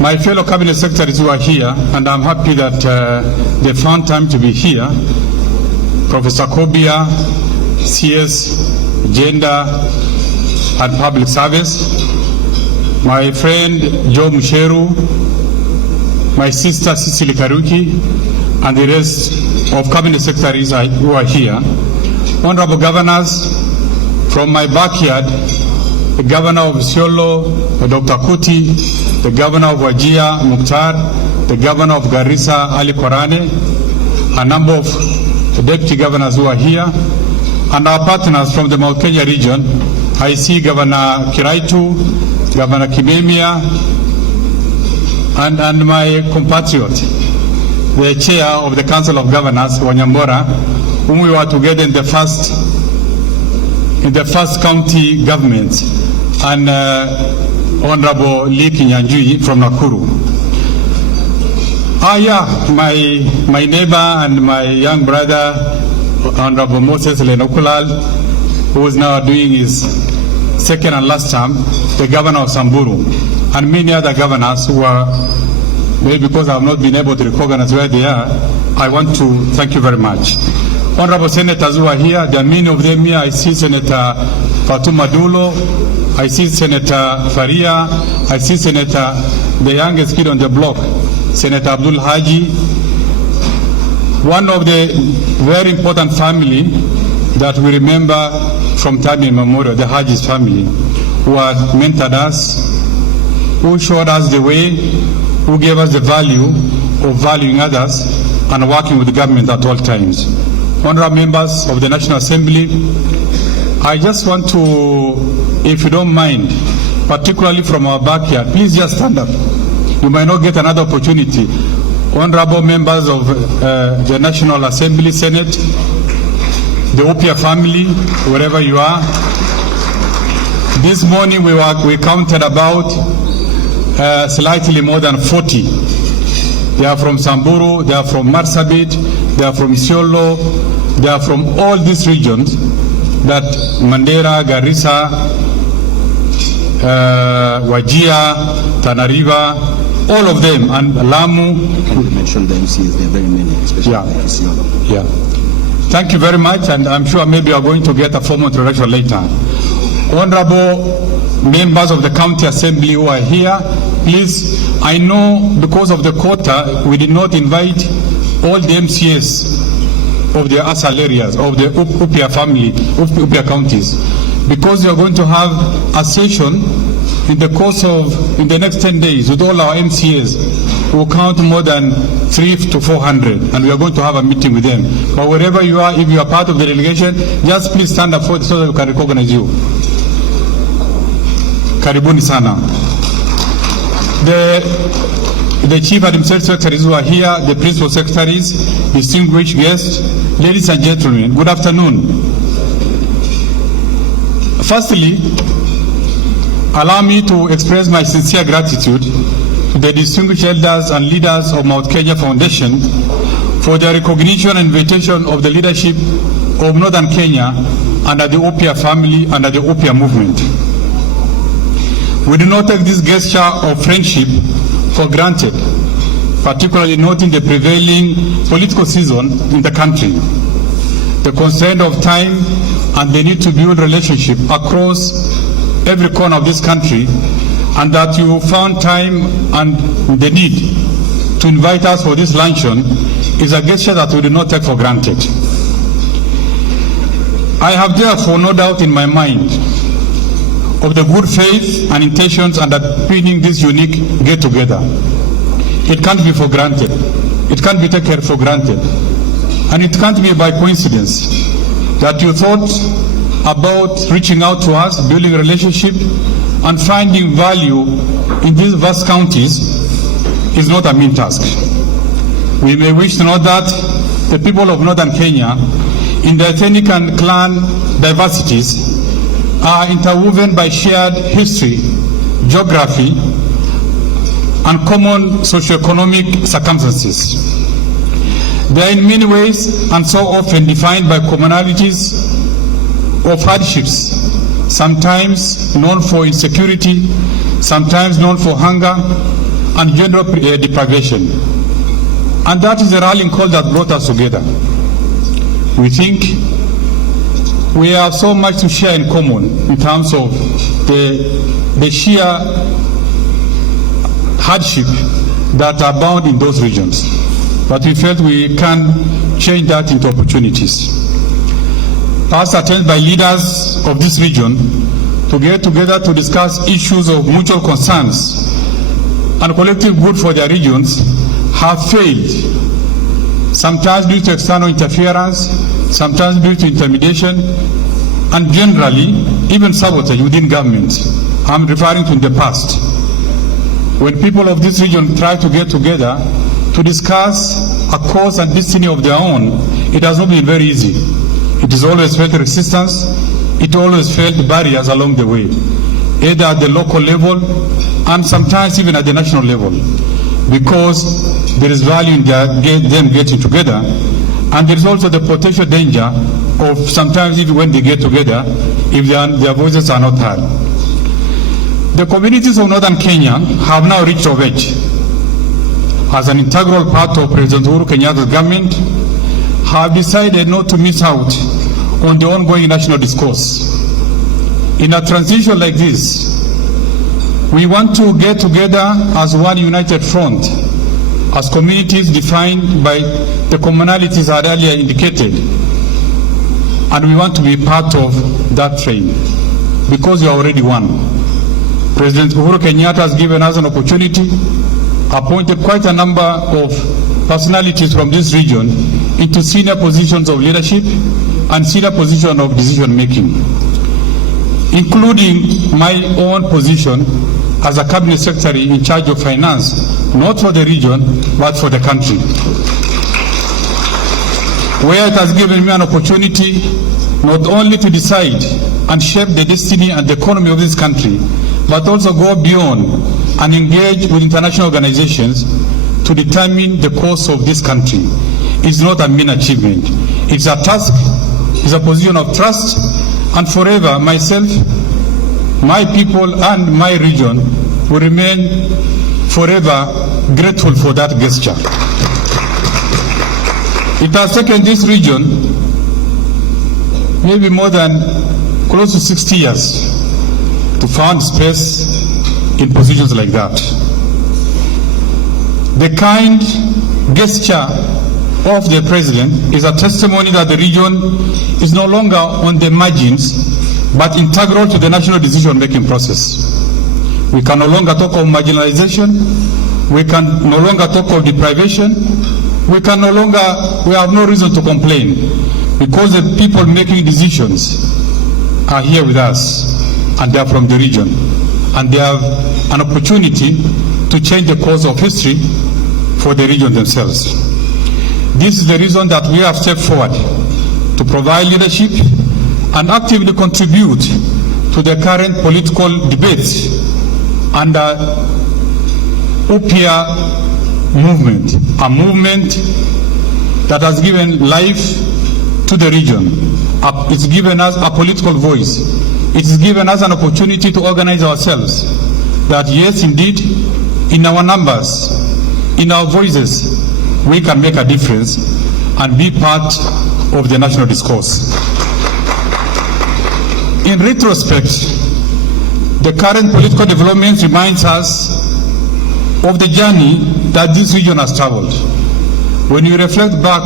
My fellow cabinet secretaries who are here, and I'm happy that they found time to be here, Professor Kobia, CS, Gender and Public Service, my friend Joe Musheru, my sister Cecily Karuki, and the rest of cabinet secretaries who are here, honorable governors from my backyard, the governor of Isiolo, Dr. Kuti, the governor of Wajir, Mukhtar, the governor of Garissa, Ali Korane, a number of deputy governors who are here, and our partners from the Mount Kenya region. I see Governor Kiraitu, Governor Kimemia, and my compatriot, the chair of the Council of Governors, Wanyambora, whom we were together in the first county government, and Honorable Lee Kinyanjui from Nakuru. My neighbor and my young brother, Honorable Moses Lenokulal, who is now doing his second and last term, the governor of Samburu, and many other governors who are, maybe because I have not been able to recognize where they are, I want to thank you very much. Honorable senators who are here, there are many of them here. I see Senator Fatuma Dulo, I see Senator Faria, I see Senator, the youngest kid on the block, Senator Abdul Haji, one of the very important family that we remember from time immemorial, the Haji's family, who had mentored us, who showed us the way, who gave us the value of valuing others and working with the government at all times. Honorable members of the National Assembly, I just want to, if you don't mind, particularly from our backyard, please just stand up. You might not get another opportunity. Honorable members of the National Assembly, Senate, the Opia family, wherever you are. This morning we counted about slightly more than 40. They are from Samburu, they are from Marsabit, they are from Isiolo, they are from all these regions, that Mandera, Garissa, Wajir, Tana River, all of them, and Lamu. Can you mention the MCs? There are very many, especially Isiolo. Yeah. Thank you very much, and I'm sure maybe you are going to get a formal introduction later. Honorable members of the County Assembly who are here, please, I know because of the quota, we did not invite all the MCS of the ASAL areas, of the Upia family, Upia counties, because we are going to have a session in the next 10 days with all our MCAs. We'll count more than 300 to 400, and we are going to have a meeting with them. But wherever you are, if you are part of the delegation, just please stand up for so that we can recognize you. Karibuni sana. The chief administrative secretaries who are here, the principal secretaries, distinguished guests, ladies and gentlemen, good afternoon. Firstly, allow me to express my sincere gratitude to the distinguished elders and leaders of Mount Kenya Foundation for their recognition and invitation of the leadership of Northern Kenya under the Opia family, under the Opia movement. We do not take this gesture of friendship for granted, particularly noting the prevailing political season in the country, the constraint of time and the need to build relationship across every corner of this country, and that you found time and the need to invite us for this luncheon is a gesture that we do not take for granted. I have therefore no doubt in my mind of the good faith and intentions underpinning this unique get-together. It can't be for granted. It can't be taken for granted. And it can't be by coincidence that you thought about reaching out to us, building a relationship, and finding value in these vast counties is not a mean task. We may wish to know that the people of Northern Kenya, in their ethnic and clan diversities, are interwoven by shared history, geography, and common socioeconomic circumstances. They are in many ways and so often defined by commonalities of hardships, sometimes known for insecurity, sometimes known for hunger, and general deprivation. And that is the rallying call that brought us together. We think we have so much to share in common in terms of the sheer hardship that are bound in those regions. But we felt we can change that into opportunities. As attended by leaders of this region to get together to discuss issues of mutual concerns and collective good for their regions have failed, sometimes due to external interference, sometimes due to intimidation, and generally even sabotage within government. I'm referring to in the past. When people of this region try to get together to discuss a cause and destiny of their own, it has not been very easy. It has always felt resistance. It always felt barriers along the way, either at the local level and sometimes even at the national level, because there is value in them getting together, and there is also the potential danger of sometimes even when they get together, if their voices are not heard. The communities of northern Kenya have now reached of age. As an integral part of President Uhuru Kenyatta's government, have decided not to miss out on the ongoing national discourse. In a transition like this, we want to get together as one united front, as communities defined by the commonalities I earlier indicated, and we want to be part of that train, because we are already one. President Uhuru Kenyatta has given us an opportunity, appointed quite a number of personalities from this region into senior positions of leadership and senior positions of decision making, including my own position as a cabinet secretary in charge of finance, not for the region, but for the country, where it has given me an opportunity not only to decide and shape the destiny and the economy of this country, but also go beyond and engage with international organizations to determine the course of this country. It's not a mean achievement. It's a task, it's a position of trust, and forever myself, my people, and my region will remain forever grateful for that gesture. It has taken this region maybe more than close to 60 years to find space in positions like that. The kind gesture of the president is a testimony that the region is no longer on the margins, but integral to the national decision-making process. We can no longer talk of marginalization. We can no longer talk of deprivation. We have no reason to complain, because the people making decisions are here with us, and they are from the region, and they have an opportunity to change the course of history for the region themselves. This is the reason that we have stepped forward to provide leadership and actively contribute to the current political debates and OPIA movement, a movement that has given life to the region. It's given us a political voice. It's given us an opportunity to organize ourselves, that yes, indeed, in our numbers, in our voices, we can make a difference and be part of the national discourse. In retrospect, the current political development reminds us of the journey that this region has traveled. When you reflect back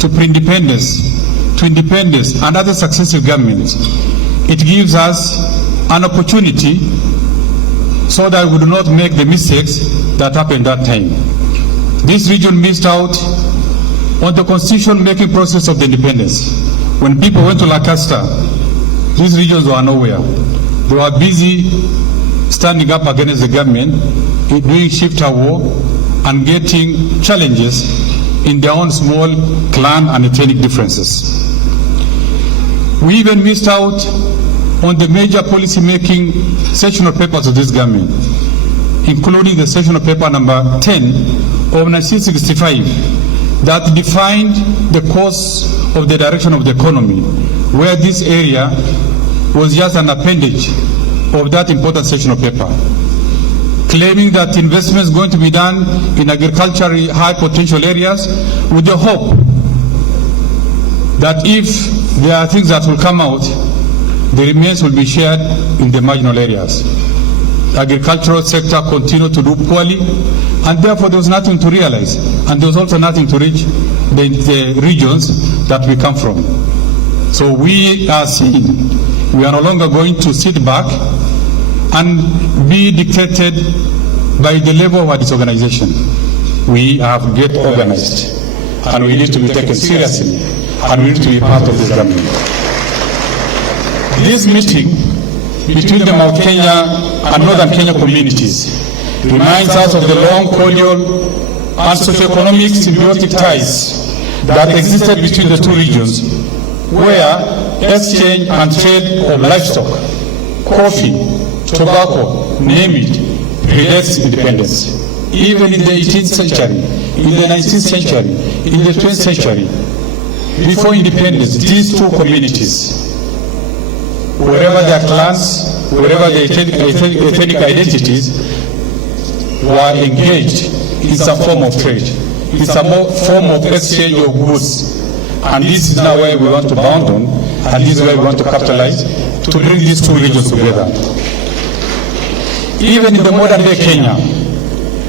to pre-independence, to independence, and other successive governments, it gives us an opportunity so that we do not make the mistakes that happened that time. This region missed out on the constitution-making process of the independence. When people went to Lancaster, these regions were nowhere. They were busy standing up against the government, doing shifter war, and getting challenges in their own small clan and ethnic differences. We even missed out on the major policy-making sessional papers of this government, including the sessional paper number 10 of 1965 that defined the course of the direction of the economy, where this area was just an appendage of that important sessional paper. claiming that investment is going to be done in agriculturally high potential areas with the hope that if there are things that will come out, the remains will be shared in the marginal areas. The agricultural sector continued to do poorly, and therefore there was nothing to realize, and there was also nothing to reach the regions that we come from. So we are saying we are no longer going to sit back and be dictated by the level of our disorganization. We have to get organized, and we need to be taken seriously, and we need to be part of this government. This meeting between the Mount Kenya and Northern Kenya communities reminds us of the long, cordial, and socio-economic symbiotic ties that existed between the two regions, where exchange and trade of livestock, coffee, tobacco, name it, predates independence. Even in the 18th century, in the 19th century, in the 20th century, before independence, these two communities, wherever their clans, wherever their ethnic identities, were engaged in some form of trade, in some form of exchange of goods. And this is now where we want to bound on, and this is where we want to capitalize to bring these two regions together. Even in the modern day Kenya,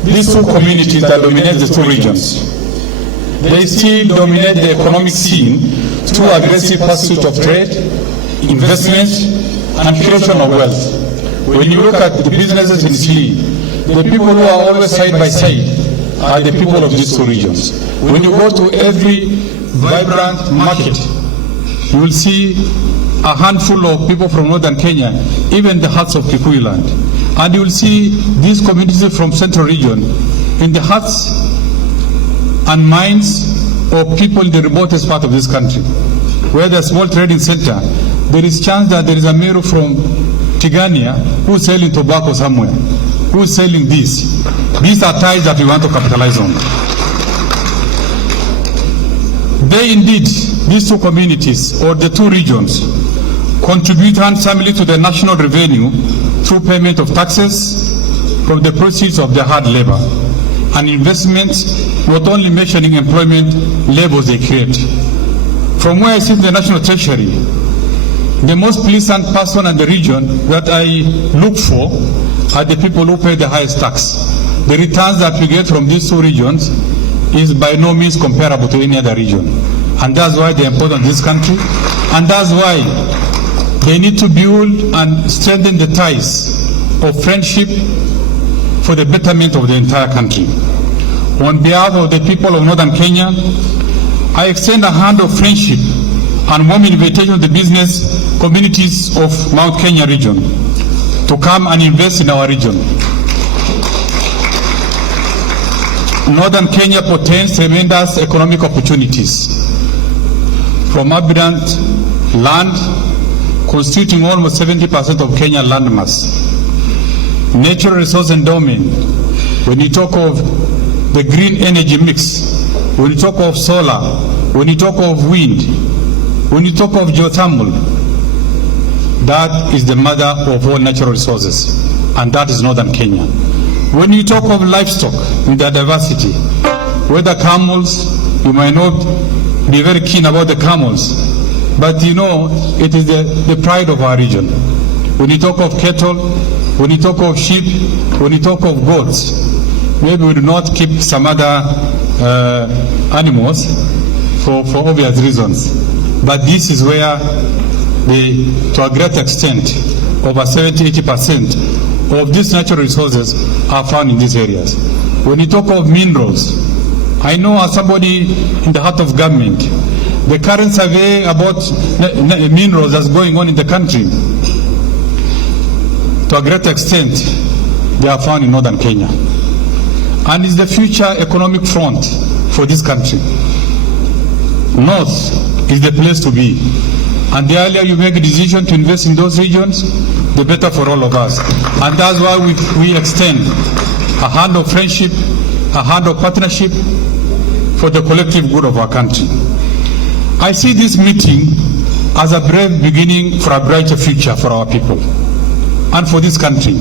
these two communities that dominate the two regions, they still dominate the economic scene through aggressive pursuit of trade, investment, and creation of wealth. When you look at the businesses in Sli, the people who are always side by side are the people of these two regions. When you go to every vibrant market, you will see a handful of people from northern Kenya, even the huts of Kikuyu land. And you will see these communities from central region in the huts and mines of people in the remotest part of this country. Where there's a small trading center, there is chance that there is a Meru from Tigania who is selling tobacco somewhere, who is selling this. These are ties that we want to capitalize on. They indeed, these two communities or the two regions, contribute handsomely to the national revenue through payment of taxes from the proceeds of their hard labor and investments, not only mentioning employment levels they create. From where I sit in the National Treasury, the most pleasant person in the region that I look for are the people who pay the highest tax. The returns that we get from these two regions is by no means comparable to any other region. And that's why they're important in this country. And that's why they need to build and strengthen the ties of friendship for the betterment of the entire country. On behalf of the people of Northern Kenya, I extend a hand of friendship and warm invitation to the business communities of Mount Kenya region to come and invest in our region. Northern Kenya portends tremendous economic opportunities from abundant land constituting almost 70% of Kenyan landmass. Natural resource endowment, when you talk of the green energy mix, when you talk of solar, when you talk of wind, when you talk of geothermal, that is the mother of all natural resources, and that is Northern Kenya. When you talk of livestock in their diversity, whether camels, you might not be very keen about the camels, but you know it is the pride of our region. When you talk of cattle, when you talk of sheep, when you talk of goats, maybe we do not keep some other animals for obvious reasons. But this is where to a great extent, over 70-80% of these natural resources are found in these areas. When you talk of minerals, I know as somebody in the heart of government, the current survey about minerals that's going on in the country, to a great extent, they are found in Northern Kenya. And it's the future economic front for this country. North is the place to be. And the earlier you make a decision to invest in those regions, the better for all of us. And that's why we extend a hand of friendship, a hand of partnership for the collective good of our country. I see this meeting as a brave beginning for a brighter future for our people and for this country.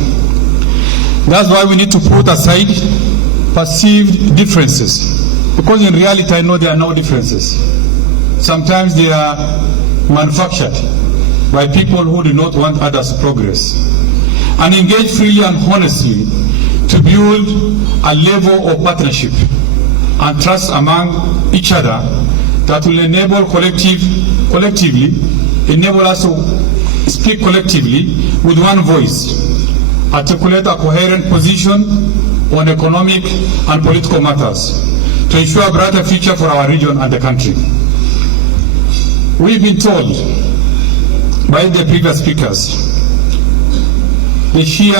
That's why we need to put aside perceived differences, because in reality I know there are no differences. Sometimes they are manufactured by people who do not want others to progress, and engage freely and honestly to build a level of partnership and trust among each other that will enable collectively enable us to speak collectively with one voice, articulate a coherent position on economic and political matters to ensure a brighter future for our region and the country. We've been told by the previous speakers the sheer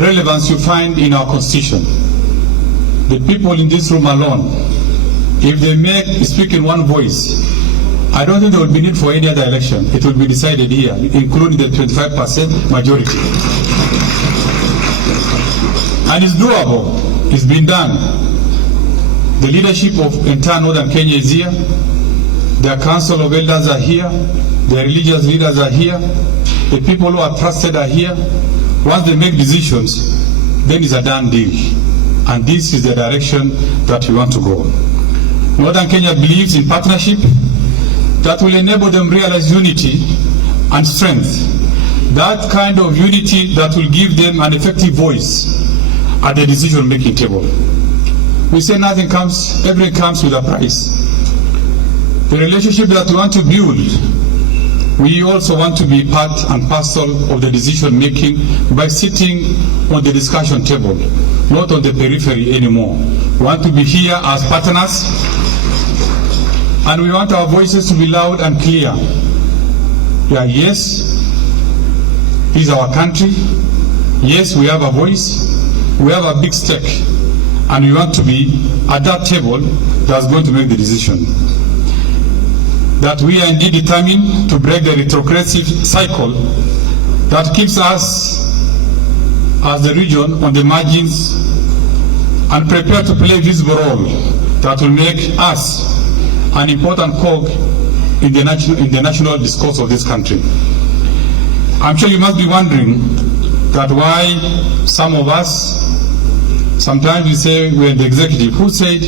relevance you find in our constitution. The people in this room alone, if they speak in one voice, I don't think there will be need for any other election. It will be decided here, including the 25% majority. And it's doable. It's been done. The leadership of entire Northern Kenya is here. Their council of elders are here. Their religious leaders are here. The people who are trusted are here. Once they make decisions, then it's a done deal. And this is the direction that we want to go. Northern Kenya believes in partnership that will enable them realize unity and strength. That kind of unity that will give them an effective voice at the decision-making table. We say everything comes with a price. The relationship that we want to build, we also want to be part and parcel of the decision-making by sitting on the discussion table, not on the periphery anymore. We want to be here as partners, and we want our voices to be loud and clear. Yeah, yes, this is our country. Yes, we have a voice. We have a big stake, and we want to be at that table that's going to make the decision. That we are indeed determined to break the retrogressive cycle that keeps us as the region on the margins, and prepare to play a visible role that will make us an important cog in the national discourse of this country. I'm sure you must be wondering that why some of us, sometimes we say we're in the executive. Who said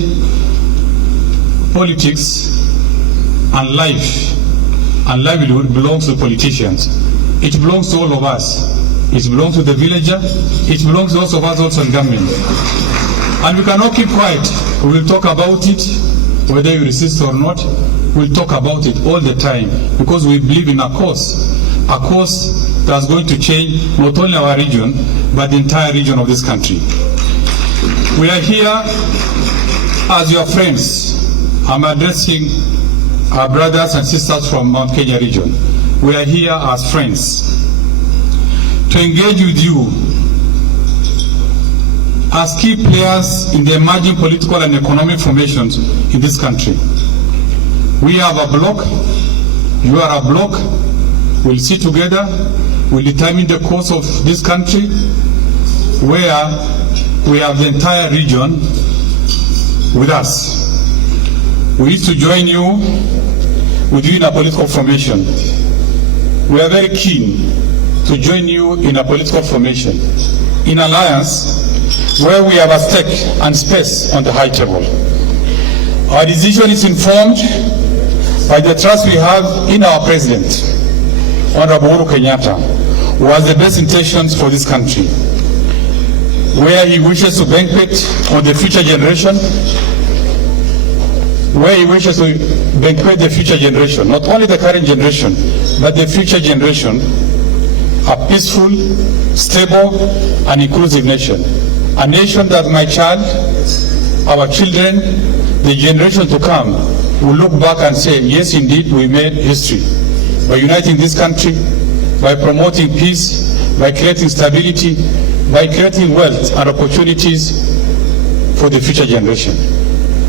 politics and life and livelihood belongs to politicians? It belongs to all of us. It belongs to the villager. It belongs to those of us also in government. And we cannot keep quiet. We will talk about it, whether you resist or not. We'll talk about it all the time, because we believe in a course that's going to change not only our region, but the entire region of this country. We are here as your friends. I'm addressing our brothers and sisters from Mount Kenya region. We are here as friends to engage with you as key players in the emerging political and economic formations in this country. We have a bloc, you are a bloc. We'll sit together, we'll determine the course of this country, where we have the entire region with us. We need to join you in a political formation. We are very keen to join you in a political formation, in alliance where we have a stake and space on the high table. Our decision is informed by the trust we have in our President, Honorable Ukur Kenyatta, who has the best intentions for this country, where he wishes to banquet on the future generation, the future generation, not only the current generation, but the future generation, a peaceful, stable, and inclusive nation. A nation that my child, our children, the generation to come, will look back and say, yes, indeed, we made history by uniting this country, by promoting peace, by creating stability, by creating wealth and opportunities for the future generation.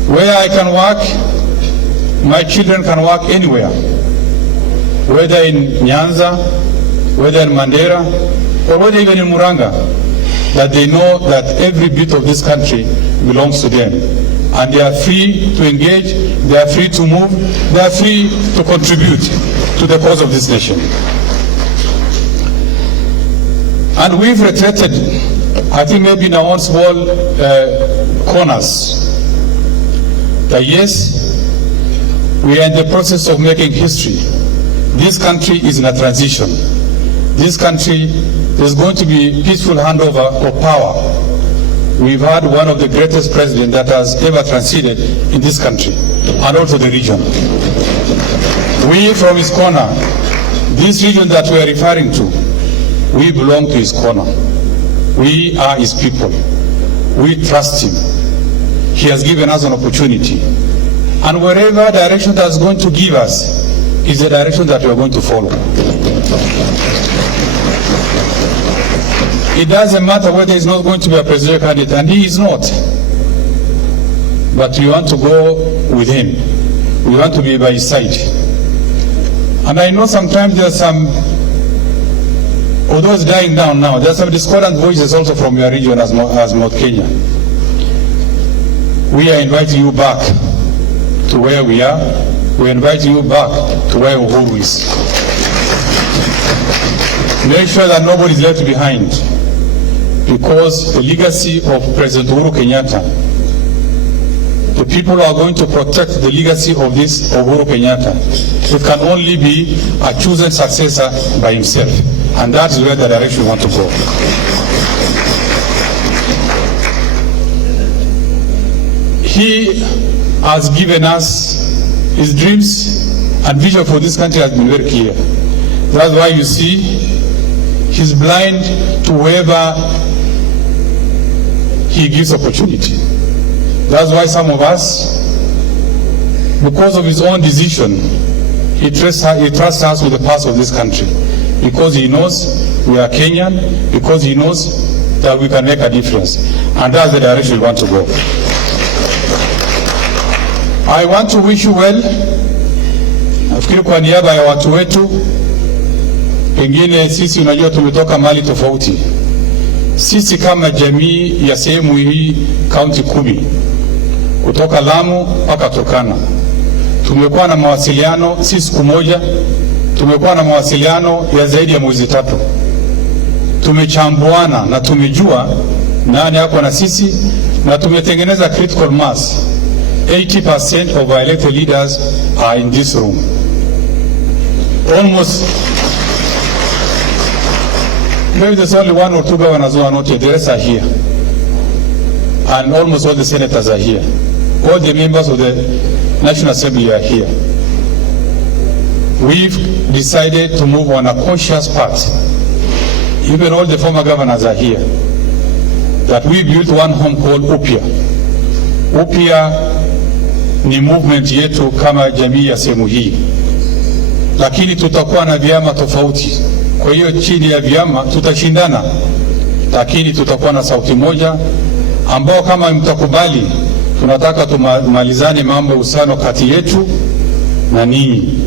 Where I can work, my children can work anywhere, whether in Nyanza, whether in Mandera, or whether even in Muranga, that they know that every bit of this country belongs to them. And they are free to engage, they are free to move, they are free to contribute to the cause of this nation. And we've reiterated I think maybe in our own small corners, that yes, we are in the process of making history. This country is in a transition. This country is going to be peaceful handover of power. We've had one of the greatest presidents that has ever transited in this country and also the region. We from his corner, this region that we are referring to, we belong to his corner. We are his people. We trust him. He has given us an opportunity. And wherever direction that's going to give us is the direction that we are going to follow. It doesn't matter whether he's not going to be a presidential candidate, and he is not. But we want to go with him. We want to be by his side. And I know sometimes there's some, although it's dying down now, there's some discordant voices also from your region as Mount Kenya. We are inviting you back to where we are. We invite you back to where Uhuru is. Make sure that nobody is left behind, because the legacy of President Uhuru Kenyatta, the people are going to protect the legacy of this Uhuru Kenyatta. It can only be a chosen successor by himself, and that's where the direction we want to go. He has given us his dreams and vision for this country has been very clear. That's why you see he's blind to whoever he gives opportunity. That's why some of us, because of his own decision, he trusts us with the past of this country. Because he knows we are Kenyan, because he knows that we can make a difference. And that's the direction we want to go. I want to wish you well. Nafikiri kwa niaba ya watu wetu, pengine sisi unajua tumetoka mahali tofauti. Sisi kama jamii ya sehemu hii kaunti 10, kutoka Lamu mpaka Turkana, tumekuwa na mawasiliano si siku moja, tumekuwa na mawasiliano ya zaidi ya mwezi 3. Tumechambuana na tumejua nani yako na sisi, na tumetengeneza critical mass. 80% of our elected leaders are in this room. Almost, maybe there's only 1 or 2 governors who are not here. The rest are here. And almost all the senators are here. All the members of the National Assembly are here. We've decided to move on a conscious path. Even all the former governors are here. That we built one home called Upya. Upya ni movement yetu kama jamii ya sehemu hii, lakini tutakuwa na vyama tofauti. Kwa hiyo chini ya vyama tutashindana, lakini tutakuwa na sauti moja, ambao kama mtakubali, tunataka tumalizane mambo usano kati yetu na ninyi.